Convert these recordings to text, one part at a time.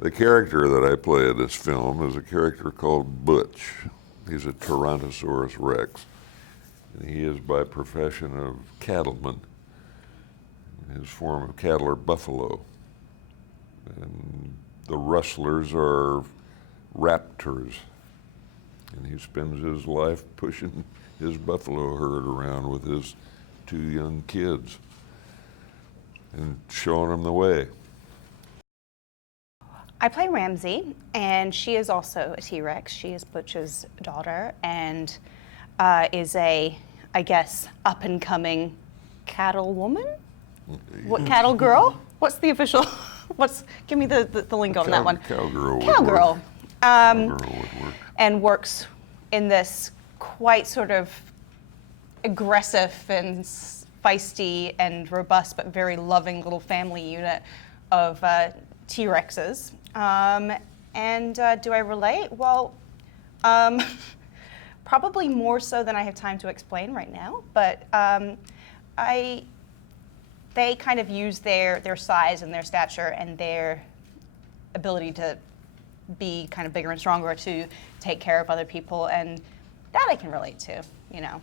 The character that I play in this film is a character called Butch. He's a Tyrannosaurus Rex. And he is by profession a cattleman. His form of cattle are buffalo. And the rustlers are raptors. And he spends his life pushing his buffalo herd around with his 2 young kids and showing them the way. I play Ramsey, and she is also a T-Rex. She is Butch's daughter and is a, I guess, up-and-coming cattle woman? What, cattle girl? What's the official, give me the lingo on that one. Cowgirl. Cowgirl. Cowgirl would work. And works in this quite sort of aggressive and feisty and robust but very loving little family unit of T-Rexes. Do I relate? Well, probably more so than I have time to explain right now, but they kind of use their size and their stature and their ability to be kind of bigger and stronger to take care of other people, and that I can relate to, you know.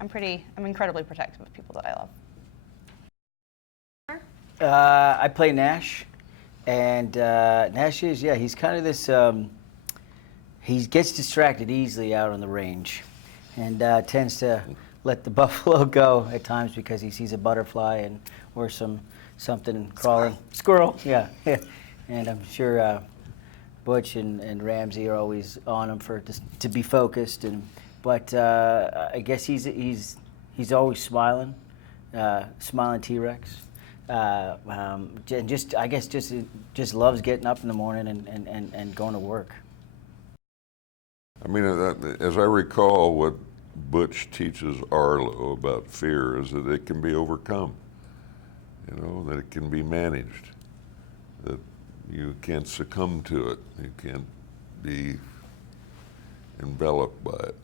I'm incredibly protective of people that I love. I play Nash, and Nash is, he's kind of this, he gets distracted easily out on the range, and tends to let the buffalo go at times because he sees a butterfly or something crawling. Squirrel, yeah. And I'm sure Butch and Ramsey are always on him to be focused, but I guess he's always smiling T-Rex, and just loves getting up in the morning and going to work. I mean, as I recall, what Butch teaches Arlo about fear is that it can be overcome, you know, that it can be managed, that you can't succumb to it, you can't be enveloped by it.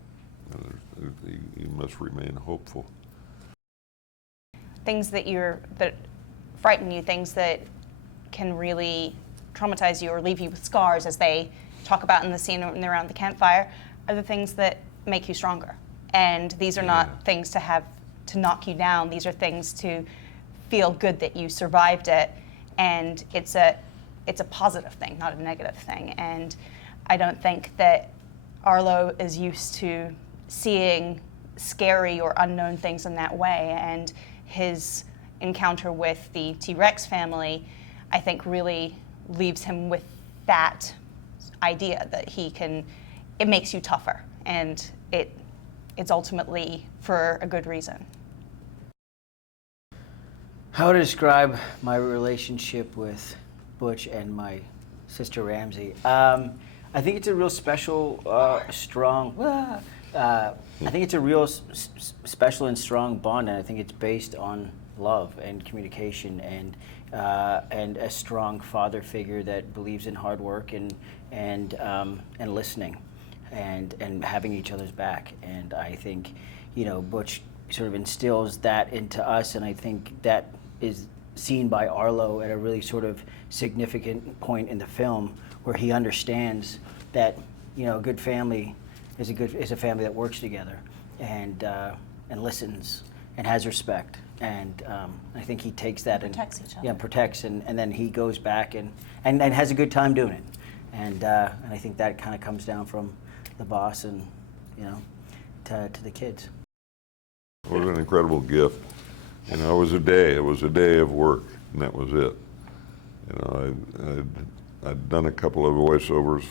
You must remain hopeful. Things that frighten you, things that can really traumatize you or leave you with scars, as they talk about in the scene around the campfire, are the things that make you stronger. And these are not things to knock you down. These are things to feel good that you survived it, and it's a positive thing, not a negative thing. And I don't think that Arlo is used to seeing scary or unknown things in that way, and his encounter with the T-Rex family, I think, really leaves him with that idea that it makes you tougher, and it's ultimately for a good reason. How to describe my relationship with Butch and my sister Ramsey? I think it's a real special, strong. I think it's a real special and strong bond, and I think it's based on love and communication and a strong father figure that believes in hard work and listening and having each other's back. And I think, Butch sort of instills that into us, and I think that is seen by Arlo at a really sort of significant point in the film, where he understands that a good family is a family that works together and listens and has respect. And I think he takes that protects each other. Yeah, protects, and then he goes back and has a good time doing it. And I think that kind of comes down from the boss and to the kids. It was an incredible gift. It was a day of work, and that was it. I'd done a couple of voiceovers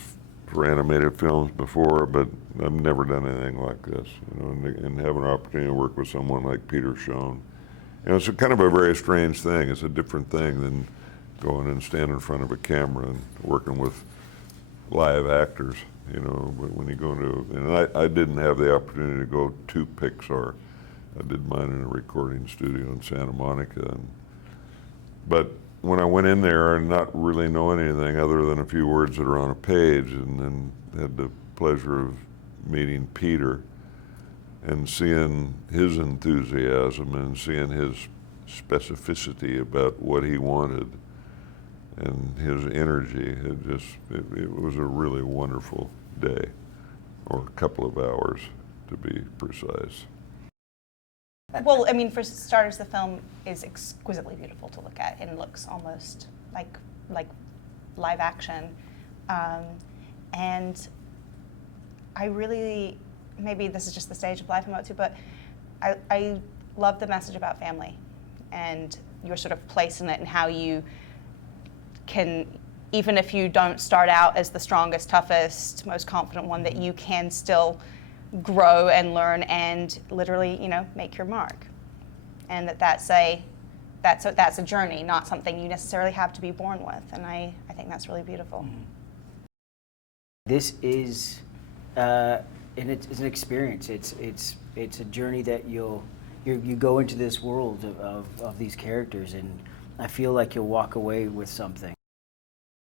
for animated films before, but I've never done anything like this. And have an opportunity to work with someone like Peter Sohn. It's kind of a very strange thing. It's a different thing than going and standing in front of a camera and working with live actors. But when you go and I didn't have the opportunity to go to Pixar. I did mine in a recording studio in Santa Monica. But when I went in there and not really knowing anything other than a few words that are on a page, and then had the pleasure of meeting Peter and seeing his enthusiasm and seeing his specificity about what he wanted, and his energy. It was a really wonderful day, or a couple of hours to be precise. Well, I mean, for starters, the film is exquisitely beautiful to look at and looks almost like live action. And I really, maybe this is just the stage of life I'm up to, but I love the message about family and your sort of place in it and how you can, even if you don't start out as the strongest, toughest, most confident one, that you can still grow and learn and literally, make your mark. And that's a journey, not something you necessarily have to be born with. And I think that's really beautiful. This is, and it's an experience. It's a journey that you go into this world of these characters, and I feel like you'll walk away with something.